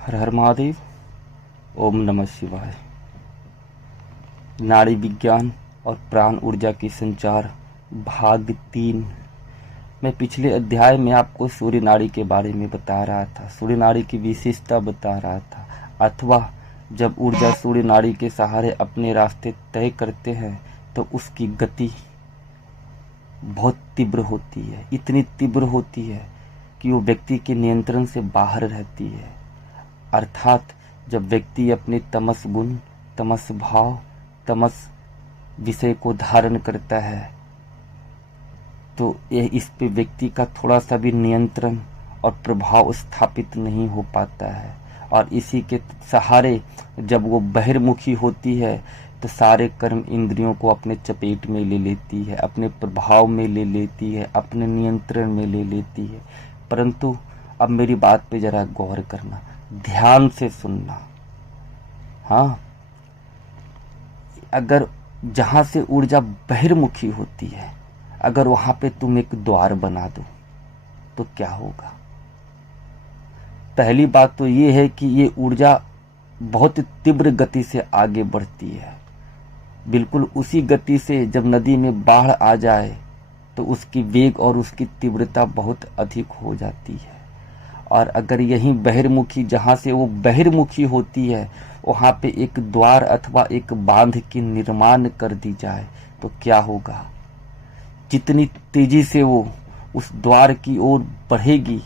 हर हर महादेव। ओम नमः शिवाय। नाड़ी विज्ञान और प्राण ऊर्जा के संचार भाग 3 में पिछले अध्याय में आपको सूर्य नाड़ी के बारे में बता रहा था, सूर्य नाड़ी की विशेषता बता रहा था, अथवा जब ऊर्जा सूर्य नाड़ी के सहारे अपने रास्ते तय करते हैं तो उसकी गति बहुत तीव्र होती है, इतनी तीव्र होती है कि वो व्यक्ति के नियंत्रण से बाहर रहती है। अर्थात जब व्यक्ति अपने तमस गुण, तमस भाव, तमस विषय को धारण करता है तो यह इस पे व्यक्ति का थोड़ा सा भी नियंत्रण और प्रभाव स्थापित नहीं हो पाता है, और इसी के सहारे जब वो बहिर्मुखी होती है तो सारे कर्म इंद्रियों को अपने चपेट में ले लेती है, अपने प्रभाव में ले लेती है, अपने नियंत्रण में ले लेती है। परंतु अब मेरी बात पे जरा गौर करना, ध्यान से सुनना। हाँ, अगर जहां से ऊर्जा बहिर्मुखी होती है, अगर वहां पे तुम एक द्वार बना दो तो क्या होगा? पहली बात तो ये है कि ये ऊर्जा बहुत तीव्र गति से आगे बढ़ती है, बिल्कुल उसी गति से जब नदी में बाढ़ आ जाए तो उसकी वेग और उसकी तीव्रता बहुत अधिक हो जाती है। और अगर यही बहिर्मुखी, जहां से वो बहिर्मुखी होती है, वहां पे एक द्वार अथवा एक बांध की निर्माण कर दी जाए तो क्या होगा? जितनी तेजी से वो उस द्वार की ओर बढ़ेगी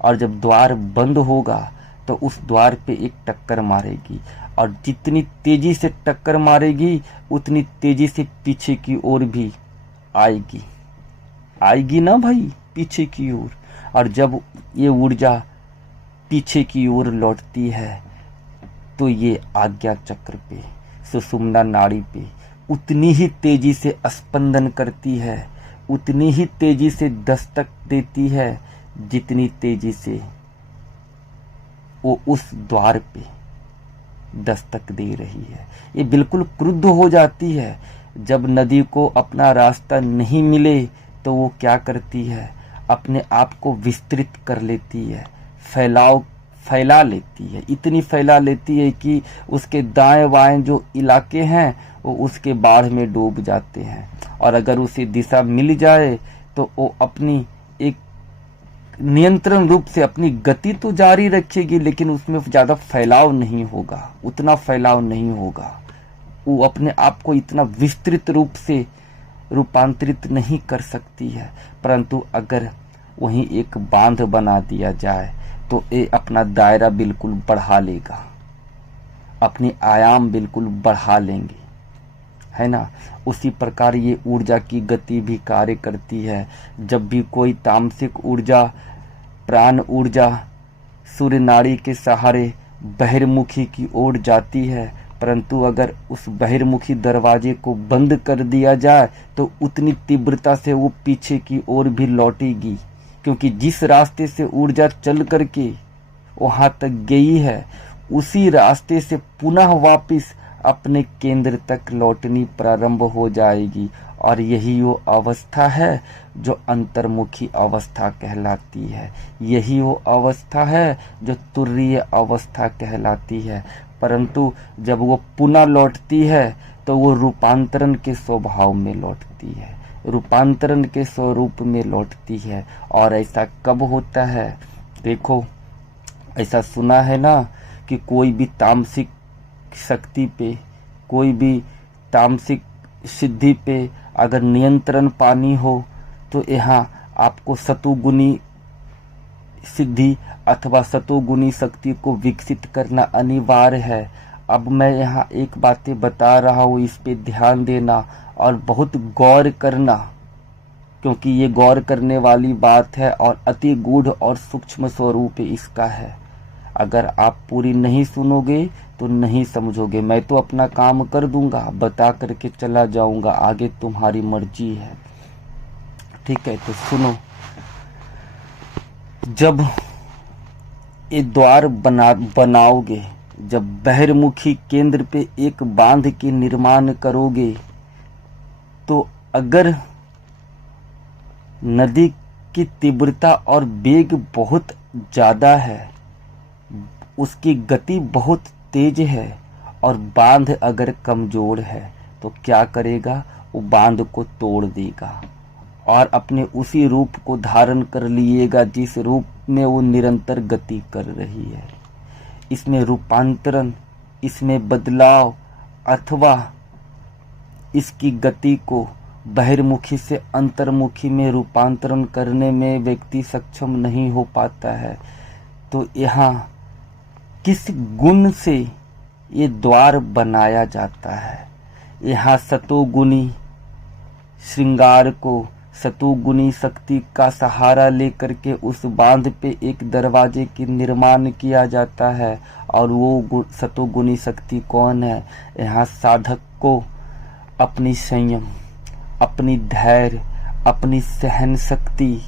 और जब द्वार बंद होगा तो उस द्वार पे एक टक्कर मारेगी, और जितनी तेजी से टक्कर मारेगी उतनी तेजी से पीछे की ओर भी आएगी ना भाई, पीछे की ओर। और जब ये ऊर्जा पीछे की ओर लौटती है तो ये आज्ञा चक्र पे, सुषुम्ना नाड़ी पे उतनी ही तेजी से स्पंदन करती है, उतनी ही तेजी से दस्तक देती है जितनी तेजी से वो उस द्वार पे दस्तक दे रही है। ये बिल्कुल क्रुद्ध हो जाती है। जब नदी को अपना रास्ता नहीं मिले तो वो क्या करती है? अपने आप को विस्तृत कर लेती है, फैला लेती है, इतनी फैला लेती है कि उसके दाएं बाएं जो इलाके हैं वो उसके बाढ़ में डूब जाते हैं। और अगर उसे दिशा मिल जाए तो वो अपनी एक नियंत्रण रूप से अपनी गति तो जारी रखेगी, लेकिन उसमें ज्यादा फैलाव नहीं होगा, उतना फैलाव नहीं होगा। वो अपने आप को इतना विस्तृत रूप से रूपांतरित नहीं कर सकती है। परंतु अगर वहीं एक बांध बना दिया जाए तो ये अपना दायरा बिल्कुल बढ़ा लेगा, अपनी आयाम बिल्कुल बढ़ा लेंगे, है ना। उसी प्रकार ये ऊर्जा की गति भी कार्य करती है। जब भी कोई तामसिक ऊर्जा, प्राण ऊर्जा सूर्य नाड़ी के सहारे बहिर्मुखी की ओर जाती है, परंतु अगर उस बहिर्मुखी दरवाजे को बंद कर दिया जाए तो उतनी तीव्रता से वो पीछे की ओर भी लौटेगी, क्योंकि जिस रास्ते से ऊर्जा चल करके वहां तक गई है उसी रास्ते से पुनः वापस अपने केंद्र तक लौटनी प्रारंभ हो जाएगी। और यही वो अवस्था है जो अंतर्मुखी अवस्था कहलाती है, यही वो अवस्था है जो तुर्य अवस्था कहलाती है। परंतु जब वो पुनः लौटती है तो वो रूपांतरण के स्वभाव में लौटती है, रूपांतरण के स्वरूप में लौटती है। और ऐसा कब होता है? देखो, ऐसा सुना है ना कि कोई भी तामसिक शक्ति पे, कोई भी तामसिक सिद्धि पे अगर नियंत्रण पानी हो तो यहाँ आपको सतोगुणी सिद्धि अथवा सतोगुणी शक्ति को विकसित करना अनिवार्य है। अब मैं यहाँ एक बातें बता रहा हूँ, इस पे ध्यान देना और बहुत गौर करना, क्योंकि ये गौर करने वाली बात है और अति गूढ़ और सूक्ष्म स्वरूप इसका है। अगर आप पूरी नहीं सुनोगे तो नहीं समझोगे। मैं तो अपना काम कर दूंगा, बता करके चला जाऊंगा, आगे तुम्हारी मर्जी है, ठीक है। तो सुनो, जब ये द्वार बनाओगे, जब बहिर्मुखी केंद्र पे एक बांध के निर्माण करोगे, तो अगर नदी की तीव्रता और वेग बहुत ज्यादा है, उसकी गति बहुत तेज है और बांध अगर कमजोर है तो क्या करेगा, वो बांध को तोड़ देगा और अपने उसी रूप को धारण कर लिएगा जिस रूप में वो निरंतर गति कर रही है। इसमें रूपांतरण, इसमें बदलाव अथवा इसकी गति को बहिर्मुखी से अंतर्मुखी में रूपांतरण करने में व्यक्ति सक्षम नहीं हो पाता है। तो यहाँ किस गुण से ये द्वार बनाया जाता है? यहाँ सतोगुणी श्रृंगार को, सतोगुणी शक्ति का सहारा लेकर के उस बांध पे एक दरवाजे की निर्माण किया जाता है। और वो सतोगुणी शक्ति कौन है? यहाँ साधक को अपनी संयम, अपनी धैर्य, अपनी सहन शक्ति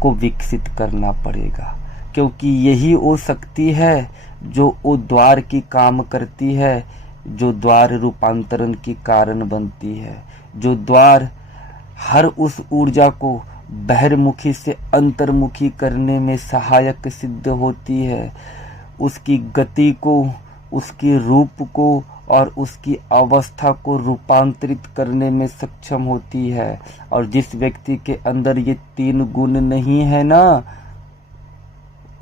को विकसित करना पड़ेगा, क्योंकि यही वो शक्ति है जो वो द्वार की काम करती है, जो द्वार रूपांतरण की कारण बनती है, जो द्वार हर उस ऊर्जा को बहिर्मुखी से अंतर्मुखी करने में सहायक सिद्ध होती है, उसकी गति को, उसके रूप को और उसकी अवस्था को रूपांतरित करने में सक्षम होती है। और जिस व्यक्ति के अंदर ये 3 गुण नहीं है ना,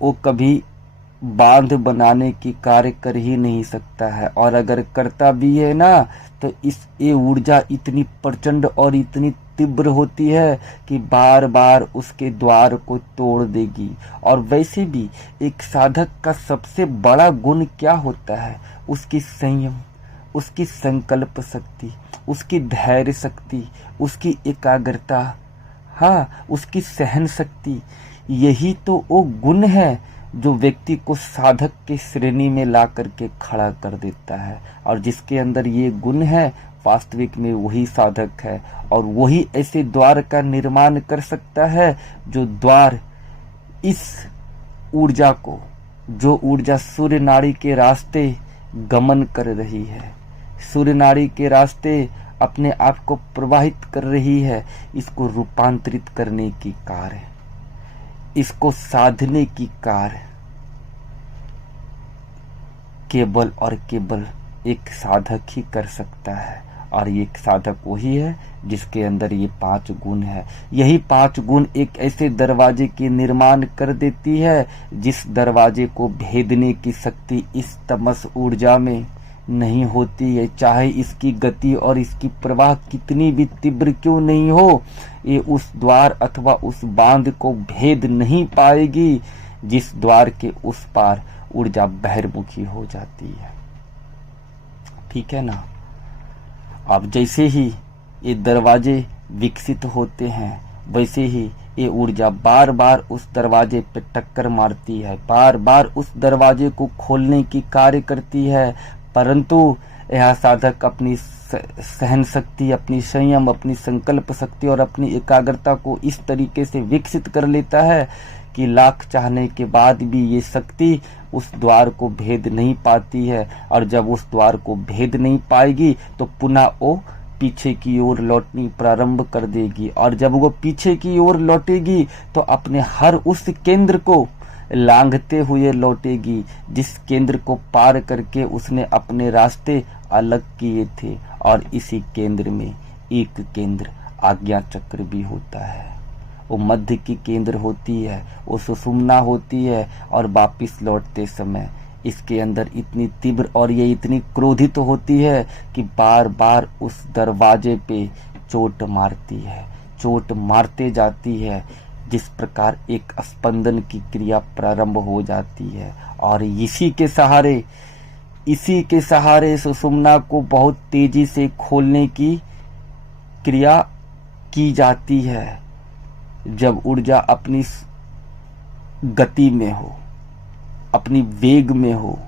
वो कभी बांध बनाने की कार्य कर ही नहीं सकता है। और अगर करता भी है ना, तो ये ऊर्जा इतनी प्रचंड और इतनी तीव्र होती है कि बार बार उसके द्वार को तोड़ देगी। और वैसे भी एक साधक का सबसे बड़ा गुण क्या होता है? उसकी संयम, उसकी संकल्प शक्ति, उसकी धैर्य शक्ति, उसकी एकाग्रता, उसकी सहन शक्ति। यही तो वो गुण है जो व्यक्ति को साधक के श्रेणी में ला करके खड़ा कर देता है। और जिसके अंदर ये गुण है, वास्तविक में वही साधक है। और वही ऐसे द्वार का निर्माण कर सकता है जो द्वार इस ऊर्जा को, जो ऊर्जा सूर्य नाड़ी के रास्ते गमन कर रही है, सूर्य नाड़ी के रास्ते अपने आप को प्रवाहित कर रही है, इसको रूपांतरित करने की कार्य, इसको साधने की कार्य केवल और केवल एक साधक ही कर सकता है। और ये साधक वही है जिसके अंदर ये 5 गुण है। यही 5 गुण एक ऐसे दरवाजे के निर्माण कर देती है जिस दरवाजे को भेदने की शक्ति इस तमस ऊर्जा में नहीं होती है। चाहे इसकी गति और इसकी प्रवाह कितनी भी तीव्र क्यों नहीं हो, ये उस द्वार अथवा उस बांध को भेद नहीं पाएगी जिस द्वार के उस पार ऊर्जा बहिर्मुखी हो जाती है। ठीक है ना? अब जैसे ही ये दरवाजे विकसित होते हैं, वैसे ही ये ऊर्जा बार बार उस दरवाजे पे टक्कर मारती है, बार बार उस दरवाजे को खोलने की कार्य करती है। परंतु यह साधक अपनी सहन शक्ति, अपनी संयम, अपनी संकल्प शक्ति और अपनी एकाग्रता को इस तरीके से विकसित कर लेता है कि लाख चाहने के बाद भी ये शक्ति उस द्वार को भेद नहीं पाती है। और जब उस द्वार को भेद नहीं पाएगी तो पुनः वो पीछे की ओर लौटनी प्रारंभ कर देगी। और जब वो पीछे की ओर लौटेगी तो अपने हर उस केंद्र को लांघते हुए लौटेगी जिस केंद्र को पार करके उसने अपने रास्ते अलग किए थे। और इसी केंद्र में एक केंद्र आज्ञा चक्र भी होता है, वो मध्य की केंद्र होती है, वो सुषुम्ना होती है। और वापिस लौटते समय इसके अंदर इतनी तीव्र और ये इतनी क्रोधित होती है कि बार बार उस दरवाजे पे चोट मारती है, चोट मारते जाती है, जिस प्रकार एक स्पंदन की क्रिया प्रारंभ हो जाती है। और इसी के सहारे सुषुम्ना को बहुत तेजी से खोलने की क्रिया की जाती है। जब ऊर्जा अपनी गति में हो, अपनी वेग में हो,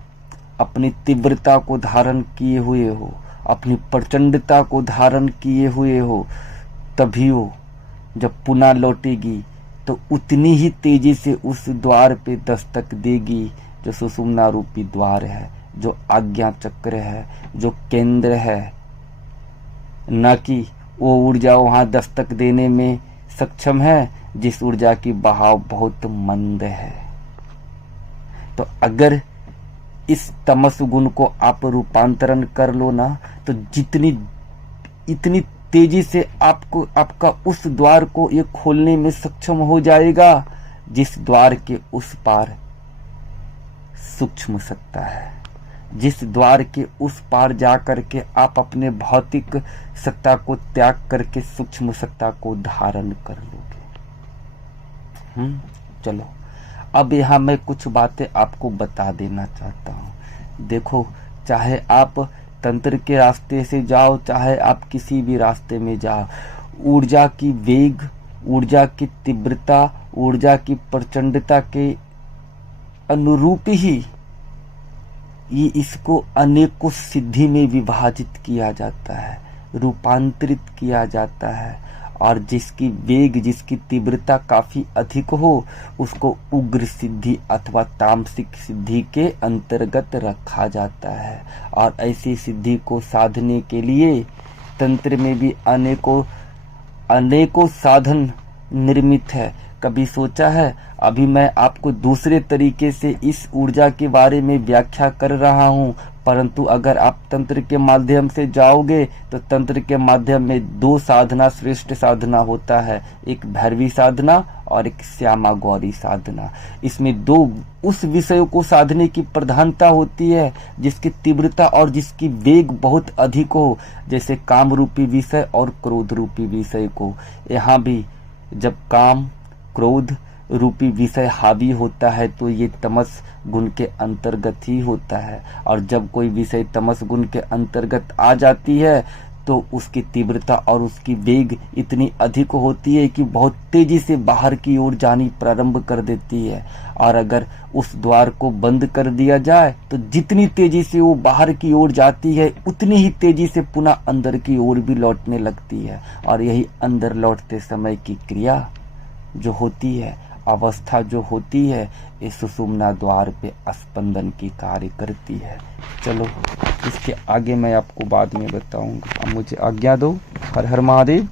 अपनी तीव्रता को धारण किए हुए हो, अपनी प्रचंडता को धारण किए हुए हो, तभी वो जब पुनः लौटेगी तो उतनी ही तेजी से उस द्वार पे दस्तक देगी जो सुषुम्ना रूपी द्वार है, जो आज्ञा चक्र है, जो केंद्र है। न कि वो ऊर्जा वहां दस्तक देने में सक्षम है जिस ऊर्जा की बहाव बहुत मंद है। तो अगर इस तमस गुण को आप रूपांतरण कर लो ना, तो इतनी तेजी से आपको आपका उस द्वार को ये खोलने में सक्षम हो जाएगा जिस द्वार के उस पार सूक्ष्म सत्ता है, जिस द्वार के उस पार जा करके आप अपने भौतिक सत्ता को त्याग करके सूक्ष्म सत्ता को धारण कर लोगे। चलो अब यहाँ मैं कुछ बातें आपको बता देना चाहता हूँ। देखो, चाहे आप तंत्र के रास्ते से जाओ, चाहे आप किसी भी रास्ते में जाओ, ऊर्जा की वेग, ऊर्जा की तीव्रता, ऊर्जा की प्रचंडता के अनुरूप ही ये इसको अनेकों सिद्धि में विभाजित किया जाता है, रूपांतरित किया जाता है, और जिसकी वेग, जिसकी तीव्रता काफी अधिक हो उसको उग्र सिद्धि अथवा तामसिक सिद्धि के अंतर्गत रखा जाता है। और ऐसी सिद्धि को साधने के लिए तंत्र में भी अनेकों साधन निर्मित है। कभी सोचा है? अभी मैं आपको दूसरे तरीके से इस ऊर्जा के बारे में व्याख्या कर रहा हूँ, परंतु अगर आप तंत्र के माध्यम से जाओगे तो तंत्र के माध्यम में दो साधना श्रेष्ठ साधना होता है, एक भैरवी साधना और एक श्यामा गौरी साधना। इसमें दो उस विषयों को साधने की प्रधानता होती है जिसकी तीव्रता और जिसकी वेग बहुत अधिक हो, जैसे काम रूपी विषय और क्रोध रूपी विषय को। यहाँ भी जब काम क्रोध रूपी विषय हावी होता है तो ये तमस गुण के अंतर्गत ही होता है, और जब कोई विषय तमस गुण के अंतर्गत आ जाती है तो उसकी तीव्रता और उसकी वेग इतनी अधिक होती है कि बहुत तेजी से बाहर की ओर जानी प्रारंभ कर देती है। और अगर उस द्वार को बंद कर दिया जाए तो जितनी तेजी से वो बाहर की ओर जाती है उतनी ही तेजी से पुनः अंदर की ओर भी लौटने लगती है। और यही अंदर लौटते समय की क्रिया जो होती है, अवस्था जो होती है, इस सुषुम्ना द्वार पे स्पंदन की कार्य करती है। चलो इसके आगे मैं आपको बाद में बताऊंगा। अब मुझे आज्ञा दो। हर हर महादेव।